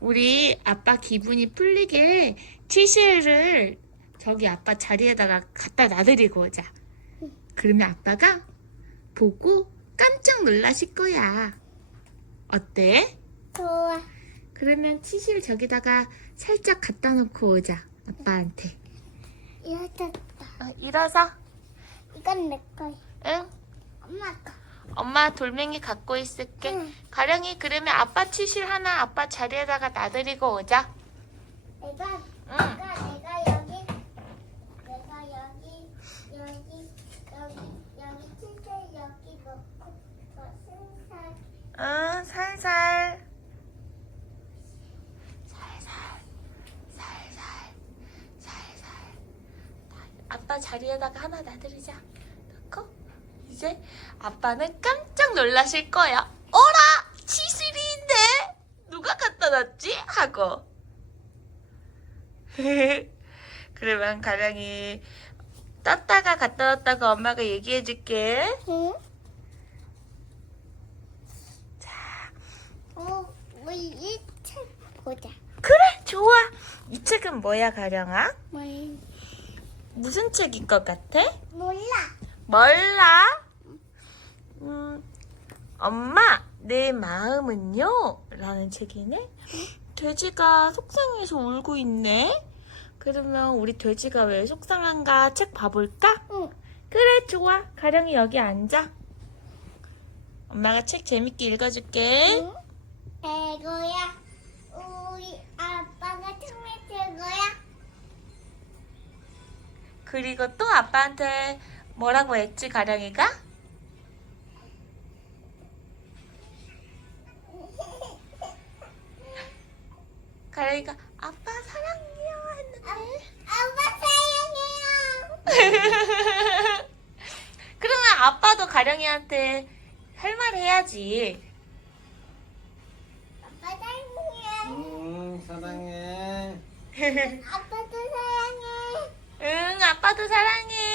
우리 아빠 기분이 풀리게 티슈를 저기 아빠 자리에다가 갖다 놔드리고 오자. 그러면 아빠가 보고 깜짝 놀라실 거야. 어때? 좋아. 그러면 티슈를 저기다가 살짝 갖다 놓고 오자. 아빠한테. 이렇다. 어, 일어서. 이건 내 거야. 응. 엄마 거. 엄마 돌멩이 갖고 있을게. 응. 가령이 그러면 아빠 티슈 하나 아빠 자리에다가 놔드리고 오자. 내가 응. 내가 내가 여기 내가 여기 여기 여기 여기 진짜 여기 놓고 더 순살 응, 살살. 살살. 살살. 살살. 아빠 자리에다가 하나 놔드리자. 넣고. 이제 아빠는 깜짝 놀라실 거야. 어라! 치실이인데? 누가 갖다 놨지? 하고. 그러면 가령이 떴다가 갖다 놨다고 엄마가 얘기해 줄게. 응? 어, 우리 이책 보자. 그래, 좋아. 이 책은 뭐야, 가령아? 뭐 무슨 책일 것 같아? 몰라. 몰라. 음, 엄마, 내 마음은요? 라는 책이네. 돼지가 속상해서 울고 있네. 그러면 우리 돼지가 왜 속상한가 책 봐볼까? 응. 그래, 좋아. 가령이 여기 앉아. 엄마가 책 재밌게 읽어줄게. 응? 우리 아빠가 최고야. 그리고 또 아빠한테 뭐라고 했지, 가령이가? 가령이가 아빠 사랑해요 했는데. 아빠 사랑해요. 그러면 아빠도 가령이한테 할 말 해야지. 아빠 사랑해. 음, 사랑해. 아빠도 사랑해. 응, 아빠도 사랑해.